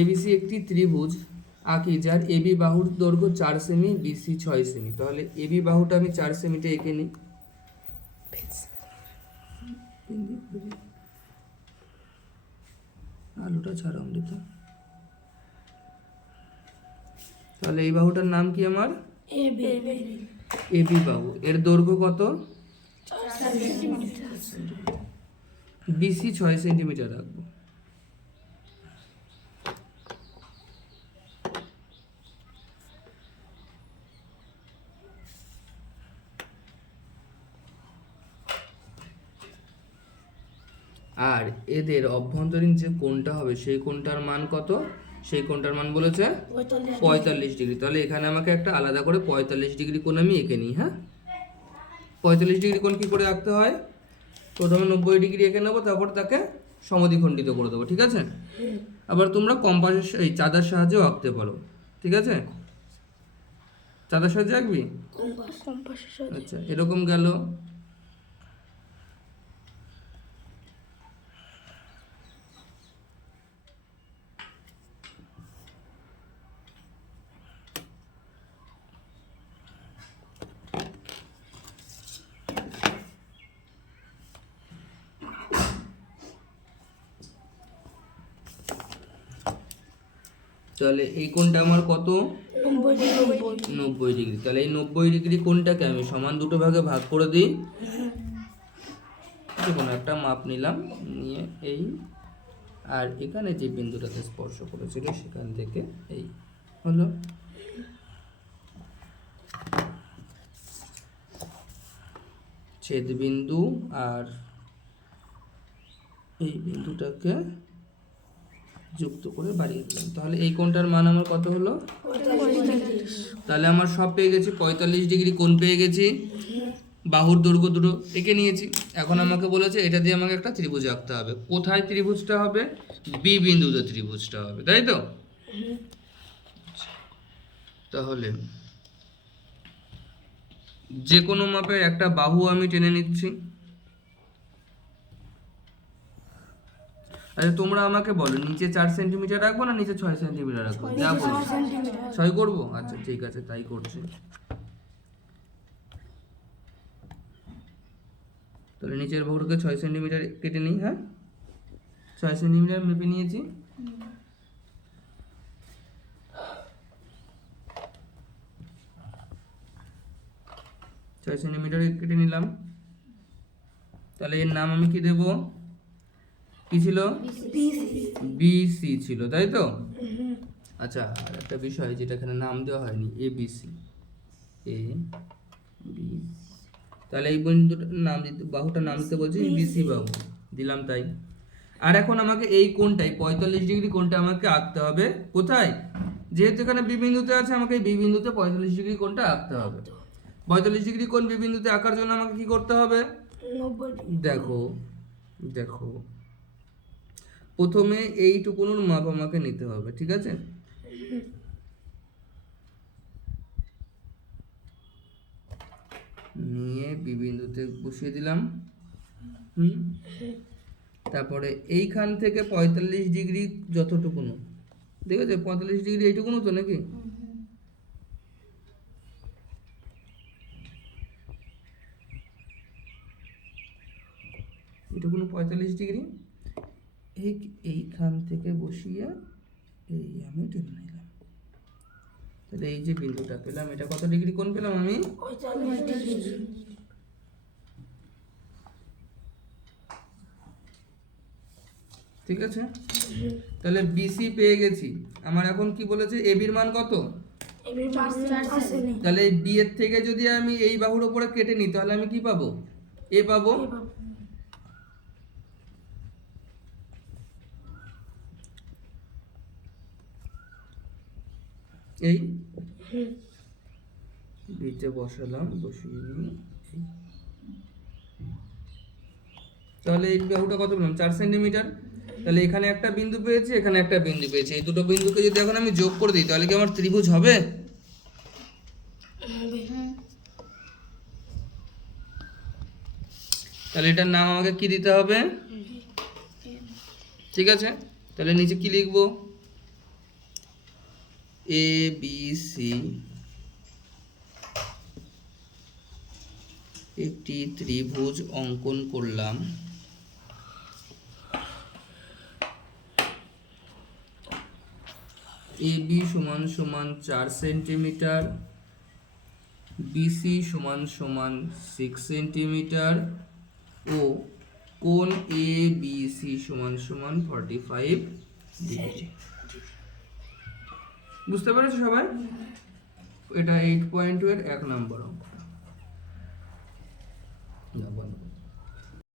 ABC একটি ত্রিভুজ আঁকি যার এবি বাহুর দৈর্ঘ্য 4 সেমি, বিসি 6 সেমি। তাহলে এবি বাহুটা আমি 4 সেমিতে এঁকে নিই। আলুটা ছাড়া অমৃত। তাহলে এই বাহুটার নাম কি আমার? এবি বাহু। এর দৈর্ঘ্য কত? 4 সেন্টিমিটার। বিসি 6 সেন্টিমিটার রাখবো। আর এদের অভ্যন্তরীণ যে কোণটা হবে সেই কোণটার মান কত? সেই কোণটার মান বলেছে 45 ডিগ্রি। তাহলে এখানে আমাকে একটা আলাদা করে 45 ডিগ্রি কোণ আমি এঁকে নিই। হ্যাঁ, 45 ডিগ্রি কোণ কি করে আঁকতে হয়? প্রথমে 90 ডিগ্রি এঁকে নেবো, তারপর তাকে সমদ্বিখণ্ডিত করে দেবো। ঠিক আছে? আবার তোমরা কম্পাসের এই চাঁদার সাহায্যেও আঁকতে পারো। ঠিক আছে? চাঁদার সাহায্যে আঁকবি? আচ্ছা, এরকম গেল। তাহলে এই কোণটা আমার কত? 90 ডিগ্রি। তাহলে এই 90 ডিগ্রি কোণটাকে আমি সমান দুটো ভাগে ভাগ করে দিই। দেখুন, একটা মাপ নিলাম, নিয়ে এই আর এখানে যে বিন্দুটাতে স্পর্শ করেছিল সেখান থেকে এই হলো। ছেদ বিন্দু আর এই বিন্দুটাকে যুক্ত করে বাড়িয়ে দিলাম। তাহলে এই কোণটার মান আমার কত হলো? 45। তাহলে আমার সব পেয়ে গেছি। 45 ডিগ্রি কোণ পেয়ে গেছি, বাহুর দৈর্ঘ্য দুটো এঁকে নিয়েছি। এখন আমাকে বলেছে এটা দিয়ে আমাকে একটা ত্রিভুজ আঁকতে হবে। কোথায় ত্রিভুজটা হবে? বি বিন্দুতে ত্রিভুজটা হবে, তাই তো? তাহলে যে কোনো মাপের একটা বাহু আমি টেনে নিচ্ছি। আচ্ছা, তোমরা আমাকে বলো নিচে 4 সেন্টিমিটার রাখবো না নিচে 6 সেন্টিমিটার রাখবো? যা বলো। 6 করবো? আচ্ছা, ঠিক আছে, তাই করছি। তাহলে নিচের বাহুটাকে 6 সেন্টিমিটার কেটে নিই। হ্যাঁ, 6 সেন্টিমিটার মেপে নিয়েছি। ছয় সেন্টিমিটার কেটে নিলাম। তাহলে এর নাম আমি কি দেব? কি ছিল? বিসি ছিল, তাই তো? আচ্ছা, আর একটা বিষয় যেটা এখানে নাম দেওয়া হয়নি, এবিসি। A B. তাহলে এই বিন্দুটার নাম দিতে, বাহুটার নাম দিতে বলছি বিসি বাহু, দিলাম তাই। আর এখন আমাকে এই কোণটাই 45 ডিগ্রি কোণটা আমাকে আঁকতে হবে। কোথায়? যেহেতু এখানে বি বিন্দুতে আছে, আমাকে এই বি বিন্দুতে 45 ডিগ্রি কোণটা আঁকতে হবে। 45 ডিগ্রি কোণ বি বিন্দুতে আঁকার জন্য আমাকে কি করতে হবে? দেখো দেখো, প্রথমে এইটুকুনোর মাপ আমাকে নিতে হবে। ঠিক আছে? নিয়ে বি বিন্দুতে বসিয়ে দিলাম। তারপরে এইখান থেকে 45 ডিগ্রি যতটুকুনো, ঠিক আছে? 45 ডিগ্রি এইটুকুনো তো নাকি? এটুকুনো 45 ডিগ্রি। এইখান থেকে বসিয়ে এই আমি টেনে নিলাম। তাহলে এই যে বিন্দুটা পেলাম, এটা কত ডিগ্রি কোণ পেলাম আমি? 45 ডিগ্রি। ঠিক আছে? তাহলে বিসি পেয়ে গেছি। আমার এখন কি বলেছে? এবির মান কত? তাহলে এই বি এর থেকে যদি আমি এই বাহুর উপরে কেটে নিই তাহলে আমি কি পাবো? এ পাবো। এই বিতে বসালাম, বসিয়ে নিয়ে তাহলে এই বাহুটা কত পেলাম? 4 সেন্টিমিটার। তাহলে এখানে একটা বিন্দু পেয়েছি, এখানে একটা বিন্দু পেয়েছি। এই দুটো বিন্দুকে যদি এখন আমি যোগ করে দিই তাহলে কি আমার ত্রিভুজ হবে? তাহলে এটার নাম আমাকে কি দিতে হবে? ঠিক আছে, তাহলে নিচে কি লিখবো? এ বি সি একটি ত্রিভুজ অঙ্কন করলাম। AB সমান সমান 4 সেন্টিমিটার, BC সমান সমান 6 সেন্টিমিটার ও কোণ ABC সমান সমান 45 ডিগ্রি। বুঝতে পেরেছো সবাই? এটা 8.2 এর 1 নম্বর অঙ্ক।